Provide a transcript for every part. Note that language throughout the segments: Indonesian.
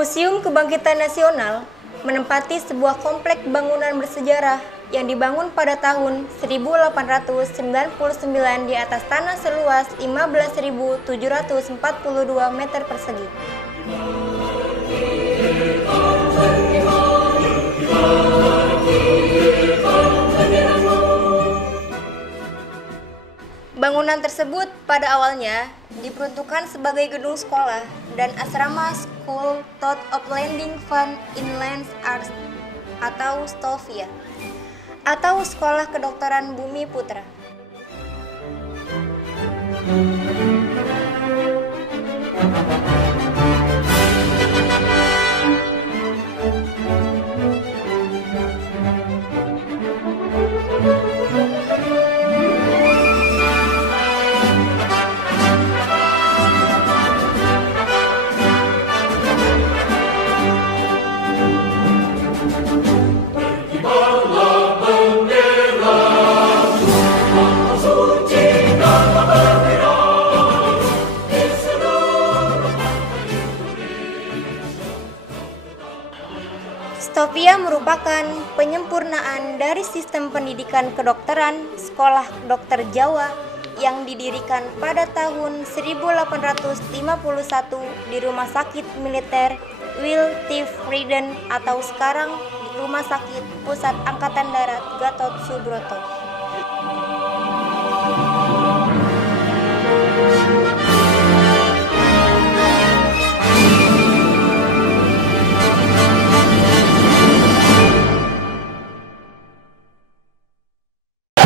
Museum Kebangkitan Nasional menempati sebuah komplek bangunan bersejarah yang dibangun pada tahun 1899 di atas tanah seluas 15.742 meter persegi. Bangunan tersebut pada awalnya diperuntukkan sebagai gedung sekolah dan asrama School Thought of Landing Fund Inland Arts atau STOVIA atau Sekolah Kedokteran Bumi Putra. STOVIA merupakan penyempurnaan dari sistem pendidikan kedokteran Sekolah Dokter Jawa yang didirikan pada tahun 1851 di Rumah Sakit Militer Wiltfrieden atau sekarang Rumah Sakit Pusat Angkatan Darat Gatot Subroto.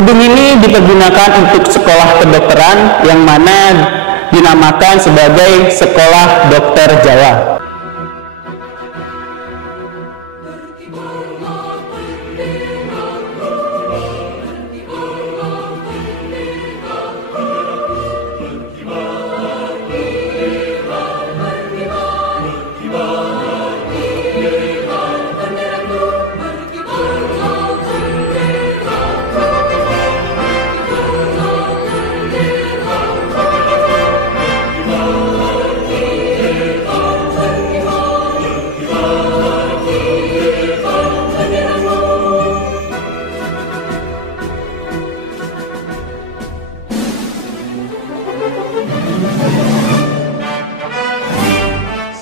Gedung ini dipergunakan untuk sekolah kedokteran yang mana dinamakan sebagai Sekolah Dokter Jawa.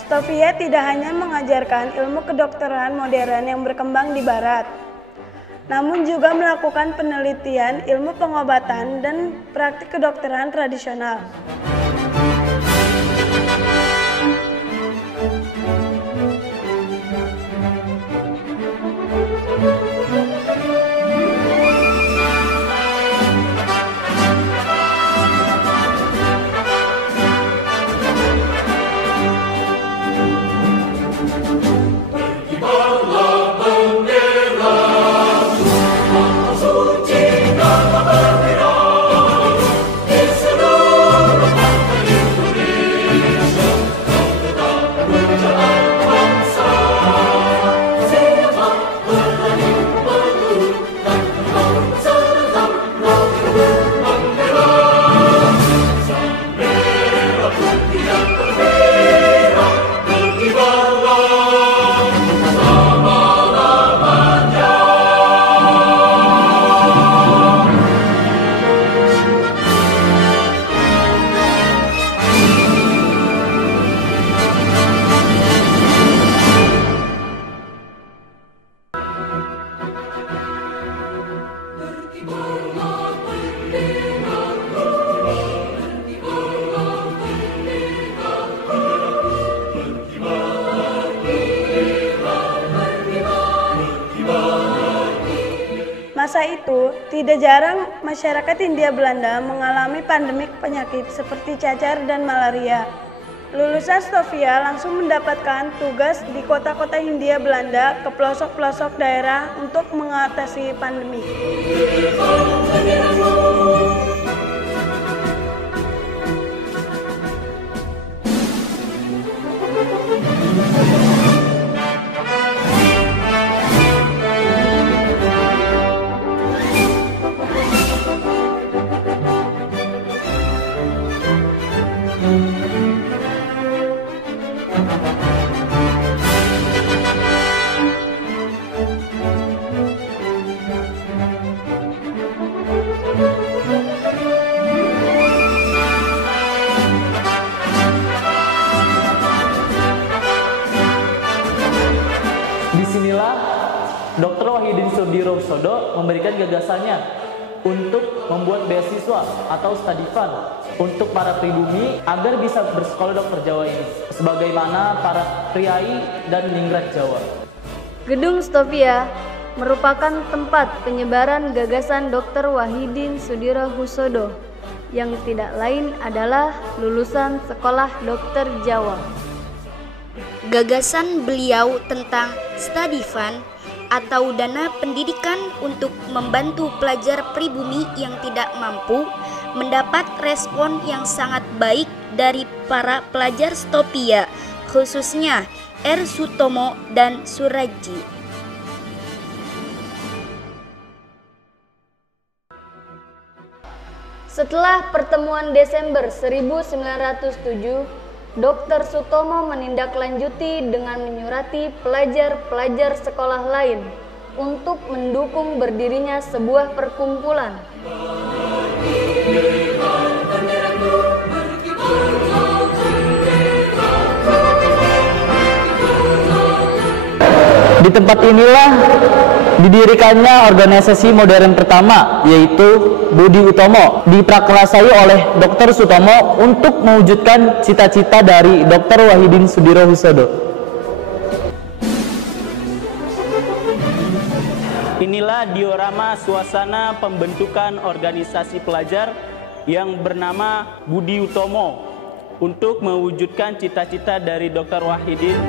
STOVIA tidak hanya mengajarkan ilmu kedokteran modern yang berkembang di Barat, namun juga melakukan penelitian ilmu pengobatan dan praktik kedokteran tradisional. masa itu, tidak jarang masyarakat Hindia Belanda mengalami pandemik penyakit seperti cacar dan malaria. Lulusan Stovia langsung mendapatkan tugas di kota-kota Hindia Belanda ke pelosok-pelosok daerah untuk mengatasi pandemi. Disinilah Dr. Wahidin Sudirohusodo memberikan gagasannya untuk membuat beasiswa atau study fund untuk para pribumi agar bisa bersekolah dokter Jawa ini, sebagaimana para priai dan ningrat Jawa. Gedung Stovia merupakan tempat penyebaran gagasan Dr. Wahidin Sudirohusodo yang tidak lain adalah lulusan Sekolah Dokter Jawa. Gagasan beliau tentang study fund atau dana pendidikan untuk membantu pelajar pribumi yang tidak mampu mendapat respon yang sangat baik dari para pelajar Stovia, khususnya R. Sutomo dan Suraji. Setelah pertemuan Desember 1907, Dr. Sutomo menindaklanjuti dengan menyurati pelajar-pelajar sekolah lain untuk mendukung berdirinya sebuah perkumpulan. Di tempat inilah didirikannya organisasi modern pertama, yaitu Budi Utomo, diprakarsai oleh Dr. Sutomo untuk mewujudkan cita-cita dari Dr. Wahidin Sudirohusodo. Inilah diorama suasana pembentukan organisasi pelajar yang bernama Budi Utomo untuk mewujudkan cita-cita dari Dr. Wahidin.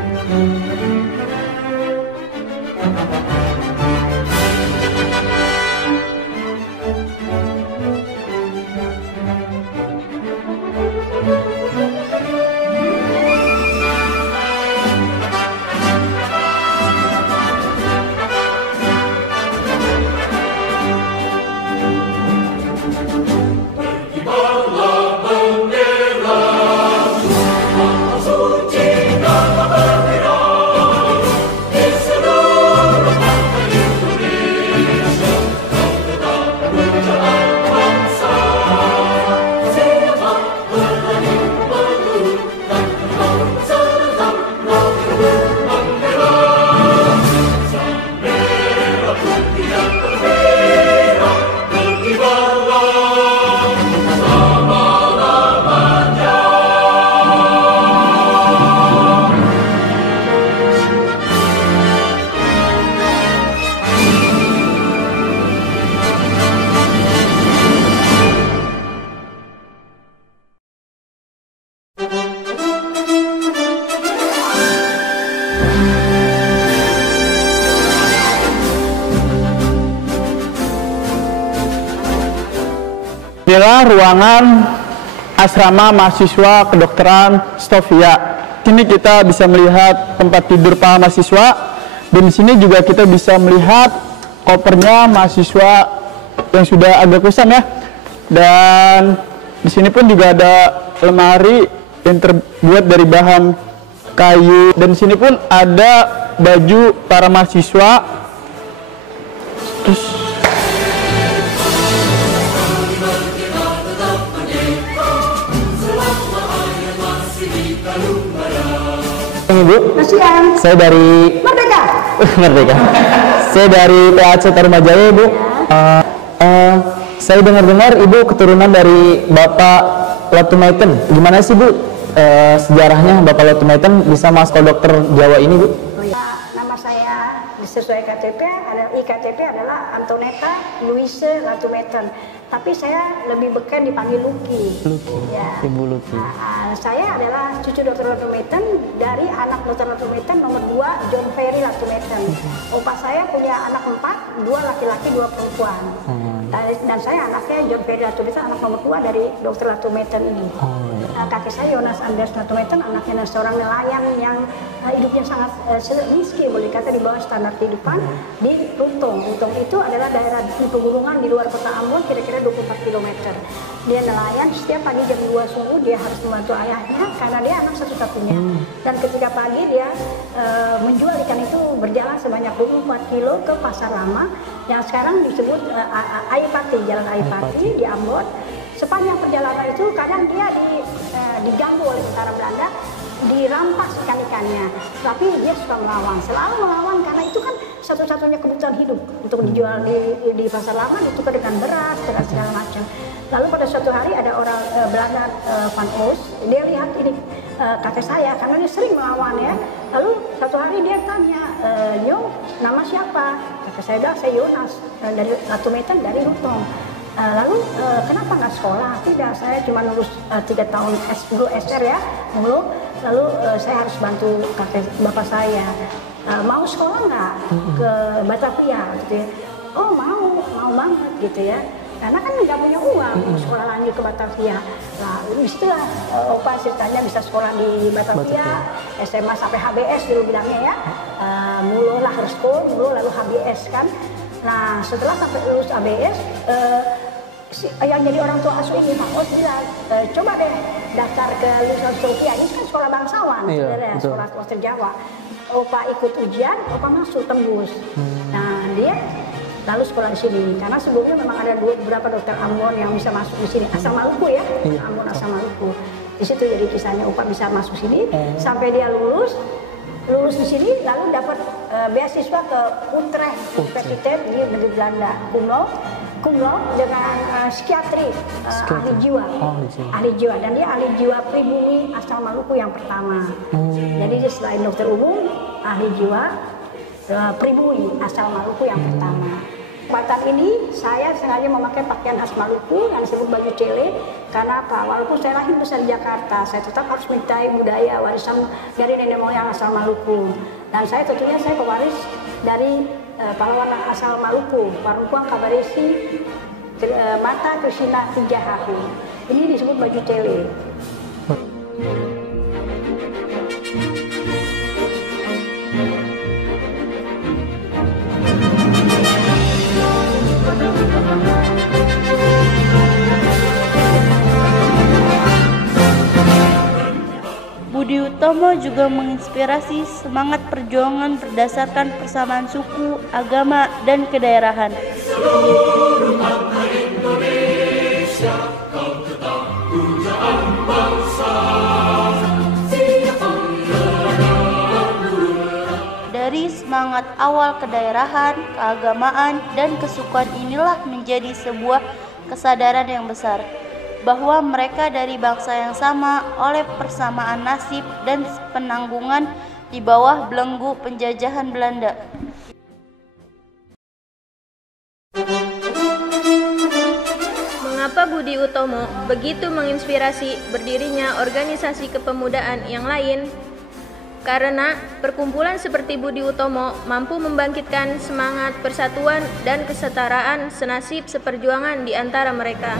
Inilah ruangan asrama mahasiswa kedokteran Stovia. Sini kita bisa melihat tempat tidur para mahasiswa, dan di sini juga kita bisa melihat kopernya mahasiswa yang sudah agak kusam ya. Dan di sini pun juga ada lemari yang terbuat dari bahan kayu, dan di sini pun ada baju para mahasiswa. Terus Bu, saya dari Merdeka. Merdeka. Saya dari PAC Tarumajaya, Bu. Saya dengar-dengar Ibu keturunan dari Bapak Latumaiten. Gimana sih Bu sejarahnya Bapak Latumaiten bisa masuk dokter Jawa ini, Bu? Oh ya, nama saya sesuai KTP ada IKTP adalah Antonetta Louise Latumetten. Tapi saya lebih beken dipanggil Luki. Ya. Ibu Luki. Saya adalah cucu Dr. Latumetten dari anak Dr. Latumetten nomor 2, John Ferry Latumetten. Opa saya punya anak 4, 2 laki-laki, 2 perempuan. Dan saya anaknya John Ferry Latumetten, anak nomor 2 dari Dr. Latumetten ini. Kakek saya Jonas Anders Latumetten, anaknya seorang nelayan yang hidupnya sangat miskin, boleh dikata di bawah standar kehidupan di Lutung. Lutung itu adalah daerah di pegunungan di luar kota Ambon, kira-kira 24 km. Dia nelayan, setiap pagi jam 2 subuh dia harus membantu ayahnya karena dia anak satu-satunya. Dan ketika pagi dia menjual ikan itu berjalan sebanyak 24 kilo ke Pasar Lama yang sekarang disebut Aipati, Jalan Aipati di Ambon. Sepanjang perjalanan itu kadang dia diganggu oleh tentara Belanda, dirampas ikan-ikannya, tapi dia suka melawan, selalu melawan karena itu kan satu-satunya kebutuhan hidup untuk dijual di Pasar Lama, ditukar dengan beras, dengan segala macam. Lalu pada suatu hari ada orang Belanda, Van Oos, dia lihat ini kakek saya karena dia sering melawan ya. Lalu satu hari dia tanya, "Nyong, nama siapa?" Kakek saya bilang, "Saya Jonas dari Latumetten dari Lutung." Lalu kenapa nggak sekolah? Tidak, saya cuma lulus 3 tahun dulu SR ya, dulu. Lalu saya harus bantu kakek bapak saya. Mau sekolah nggak ke Batavia? Gitu ya. Oh mau banget gitu ya. Karena kan nggak punya uang sekolah lanjut ke Batavia. Nah, disitulah Opa ceritanya bisa sekolah di Batavia, SMA sampai HBS dulu bilangnya ya. Mulu lah harus mulu lalu HBS kan. Nah setelah sampai lulus HBS, yang jadi orang tua asuh ini Pak Os bilang, coba deh daftar ke Lulusan Sofia, ini kan sekolah bangsawan, sekolah swasta Jawa. Opa ikut ujian, Opa masuk tembus. Nah dia lalu sekolah di sini karena sebelumnya memang ada beberapa dokter Ambon yang bisa masuk di sini, asal Maluku ya, Ambon asal Maluku. Di situ jadi kisahnya Opa bisa masuk sini sampai dia lulus di sini lalu dapat beasiswa ke Utrecht Universiteit di negeri Belanda, cum laude dengan psikiatri, ahli jiwa, dan dia ahli jiwa pribumi asal Maluku yang pertama. Jadi dia selain dokter umum, ahli jiwa pribumi asal Maluku yang pertama. Kesempatan ini saya sengaja memakai pakaian khas Maluku yang disebut baju cele. Karena apa? Walaupun saya lahir besar di Jakarta, saya tetap harus mencintai budaya warisan dari nenek moyang asal Maluku. Dan saya tentunya saya pewaris dari pahlawan asal Maluku, Parungkuang Kabaresi Mata Krisina Tijahahu. Ini disebut baju cele. Budi Utomo juga menginspirasi semangat perjuangan berdasarkan persamaan suku, agama, dan kedaerahan. Dari semangat awal kedaerahan, keagamaan, dan kesukuan inilah menjadi sebuah kesadaran yang besar bahwa mereka dari bangsa yang sama oleh persamaan nasib dan penanggungan di bawah belenggu penjajahan Belanda. Mengapa Budi Utomo begitu menginspirasi berdirinya organisasi kepemudaan yang lain? Karena perkumpulan seperti Budi Utomo mampu membangkitkan semangat persatuan dan kesetaraan senasib seperjuangan di antara mereka.